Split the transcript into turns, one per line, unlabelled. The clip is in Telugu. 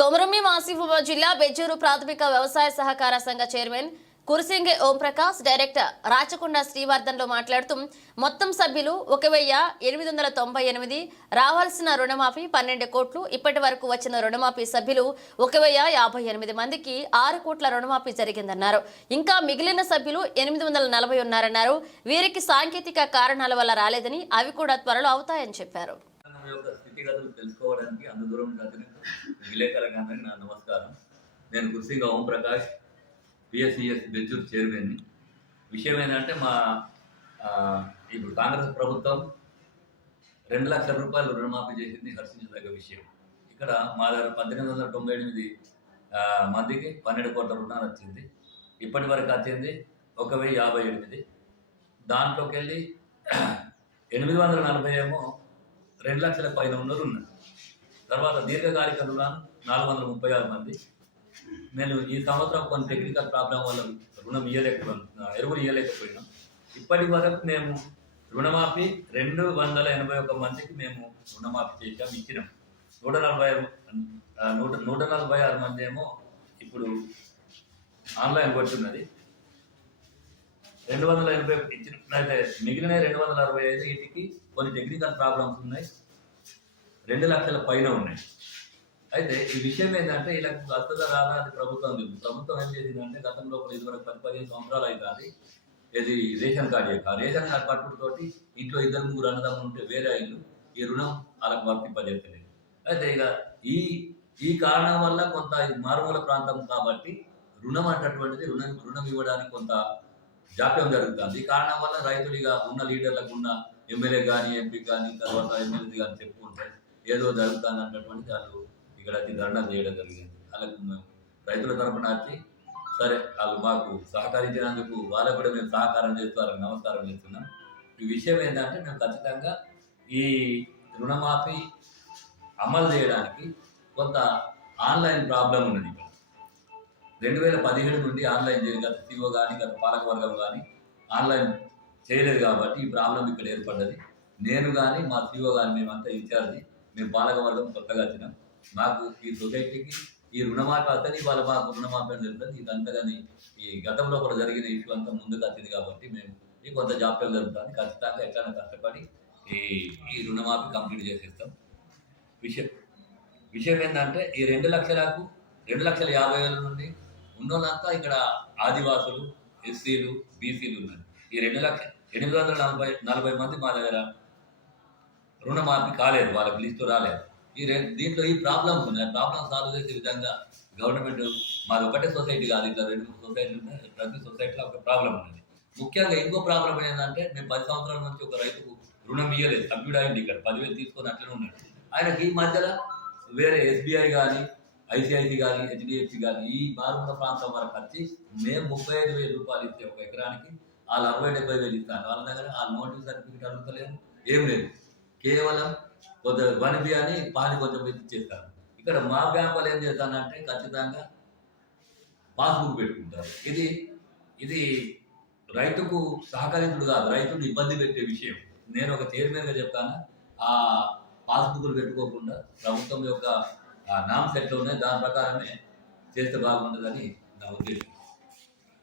కొమరమి ఆసిఫాబాద్ జిల్లా బెజ్జూరు ప్రాథమిక వ్యవసాయ సహకార సంఘ చైర్మన్ కురిసింగి ఓంప్రకాష్ డైరెక్టర్ రాచకొండ శ్రీవర్ధన్లో మాట్లాడుతూ మొత్తం సభ్యులు ఒక వెయ్యి ఎనిమిది వందల తొంభై ఎనిమిది రావాల్సిన రుణమాఫీ పన్నెండు కోట్లు ఇప్పటి వరకు వచ్చిన రుణమాఫీ సభ్యులు ఒక వెయ్యి యాభై ఎనిమిది మందికి ఆరు కోట్ల రుణమాఫీ జరిగిందన్నారు. ఇంకా మిగిలిన సభ్యులు ఎనిమిది వందల నలభై ఉన్నారన్నారు. వీరికి సాంకేతిక కారణాల వల్ల రాలేదని అవి కూడా త్వరలో అవుతాయని చెప్పారు.
సంఘం తెలుసుకోవడానికి అందు దూరం వచ్చిన విలేకరులందరికీ నా నమస్కారం. నేను కుర్సింగా ఓం ప్రకాష్ పిఎస్సిఎస్ బెంచూర్ చైర్మన్ని. విషయం ఏంటంటే మా ఇప్పుడు కాంగ్రెస్ ప్రభుత్వం రెండు లక్షల రూపాయలు రుణమాఫీ చేసింది హర్షించదగ్గ విషయం. ఇక్కడ మా దగ్గర పద్దెనిమిది వందల తొంభై ఎనిమిది మందికి పన్నెండు కోట్ల రుణాలు వచ్చింది. ఇప్పటి వరకు వచ్చింది ఒక వెయ్యి యాభై ఎనిమిది. దాంట్లోకి వెళ్ళి ఎనిమిది వందల నలభై ఏమో రెండు లక్షల పైన ఉన్నారు ఉన్నారు తర్వాత దీర్ఘకాలిక రుణాలు నాలుగు వందల ముప్పై ఆరు మంది. నేను ఈ సంవత్సరం కొన్ని టెక్నికల్ ప్రాబ్లం వల్ల రుణం ఇవ్వలేకపోయినా ఎరువులు ఇవ్వలేకపోయినాం ఇప్పటి వరకు మేము రుణమాఫీ రెండు వందల ఎనభై ఒక్క మందికి మేము రుణమాఫీ చేసాం ఇచ్చినాం. నూట నలభై నూట నూట నలభై ఆరు మంది ఏమో ఇప్పుడు ఆన్లైన్ కొట్టున్నది రెండు వందల ఎనభై ఇచ్చిన మిగిలిన రెండు వందల అరవై ఐదు వీటికి కొన్ని టెక్నికల్ ప్రాబ్లమ్స్ ఉన్నాయి. రెండు లక్షల పైన ఉన్నాయి. అయితే ఈ విషయం ఏంటంటే ఇలా వస్తుందా రాదా అది ప్రభుత్వం తెలుసు ప్రభుత్వం ఏం చేసిందంటే గతంలో ఇది ఇదివరకు పది పదిహేను సంవత్సరాలు అవుతుంది ఇది రేషన్ కార్డు యొక్క. రేషన్ కార్డు పట్టుడుతోటి ఇంట్లో ఇద్దరు ముగ్గురు అన్నదమ్ములు ఉంటే వేరే ఇల్లు ఈ రుణం వాళ్ళకి వర్తింపజేస్తలేదు. అయితే ఇక ఈ ఈ కారణం వల్ల కొంత ఇది మారుమూల ప్రాంతం కాబట్టి రుణం అన్నటువంటిది రుణం రుణం ఇవ్వడానికి కొంత జాప్యం జరుగుతుంది. ఈ కారణం వల్ల రైతులుగా ఉన్న లీడర్లకు ఉన్న ఎమ్మెల్యే కానీ ఎంపీ కానీ తర్వాత ఎమ్మెల్యే కానీ చెప్పుకుంటే ఏదో జరుగుతుంది అన్నటువంటి వాళ్ళు ఇక్కడ వచ్చి ధర్నా చేయడం జరిగింది. వాళ్ళకు రైతుల తరపున వచ్చి సరే వాళ్ళు మాకు సహకరించినందుకు వాళ్ళకు కూడా మేము సహకారం చేస్తారని నమస్కారం చేస్తున్నాం. ఈ విషయం ఏంటంటే మేము ఖచ్చితంగా ఈ రుణమాఫీ అమలు చేయడానికి కొంత ఆన్లైన్ ప్రాబ్లం ఉన్నది ఇక్కడ. రెండు వేల పదిహేడు నుండి ఆన్లైన్ చేయలేదు గత సిఓ కానీ గత పాలకవర్గం కానీ ఆన్లైన్ చేయలేదు కాబట్టి ఈ ప్రాబ్లం ఇక్కడ ఏర్పడ్డది. నేను కానీ మా సిఓ కానీ మేమంతా ఇన్ఛార్జి మేము పాలకవర్గం కొత్తగా వచ్చినాం. మాకు ఈ సొసైటీకి ఈ రుణమాఫీ అతని వాళ్ళ మాకు రుణమాఫీ అని జరుగుతుంది. ఇదంతా కానీ ఈ గతంలో కూడా జరిగిన ఇష్యూ అంతా ముందుకు వచ్చింది కాబట్టి మేము ఈ కొంత జాప్యం జరుగుతుంది. ఖచ్చితంగా ఎట్లైనా కష్టపడి ఈ ఈ రుణమాఫీ కంప్లీట్ చేసేస్తాం. విషయం విషయం ఏంటంటే ఈ రెండు లక్షలకు రెండు లక్షల యాభై వేల నుండి ఉన్నోళ్ళంతా ఇక్కడ ఆదివాసులు ఎస్సీలు బీసీలు ఉన్నారు. ఈ రెండు లక్ష ఎనిమిది వందల నలభై నలభై మంది మా దగ్గర రుణమాఫీ కాలేదు వాళ్ళకి లిస్టు రాలేదు. ఈ రె దీంట్లో ఈ ప్రాబ్లమ్స్ ఉన్నాయి ఆ ప్రాబ్లమ్ సాల్వ్ చేసే విధంగా గవర్నమెంట్ మాది ఒకటే సొసైటీ కాదు ఇట్లా రెండు మూడు సొసైటీలు ఉన్నాయి ప్రతి సొసైటీలో ఒక ప్రాబ్లం ఉన్నది. ముఖ్యంగా ఇంకో ప్రాబ్లం ఏంటంటే మేము పది సంవత్సరాల నుంచి ఒక రైతుకు రుణం ఇయ్యలేదు. సభ్యుడు అయింది ఇక్కడ పదివేలు తీసుకొని అట్లనే ఉన్నాడు. ఆయనకి ఈ మధ్యలో వేరే ఎస్బీఐ కానీ ఐసిఐసి కానీ హెచ్డిఎఫ్సి కానీ ఈ మారుమూల ప్రాంతం వరకు వచ్చి మేము ముప్పై ఐదు వేల రూపాయలు ఇస్తే ఒక ఎకరానికి వాళ్ళు అరవై డెబ్బై వేలు ఇస్తాను. వాళ్ళ దగ్గర ఆ నోటీస్ సర్టిఫికేట్ అడుగుతలేము ఏం లేదు. కేవలం కొంత వనిపి అని పాని కొంచెం ఇచ్చేస్తారు. ఇక్కడ మా బ్యాంక్ వాళ్ళు ఏం చేస్తానంటే ఖచ్చితంగా పాస్బుక్ పెట్టుకుంటారు. ఇది ఇది రైతుకు సహకరించుడు కాదు రైతును ఇబ్బంది పెట్టే విషయం. నేను ఒక చైర్మన్గా చెప్తాను ఆ పాస్బుక్లు పెట్టుకోకుండా ప్రభుత్వం యొక్క నామ్స్ ఎట్లా ఉన్నాయి దాని ప్రకారమే చేస్తే బాగుంటుందని నా ఉద్దేశం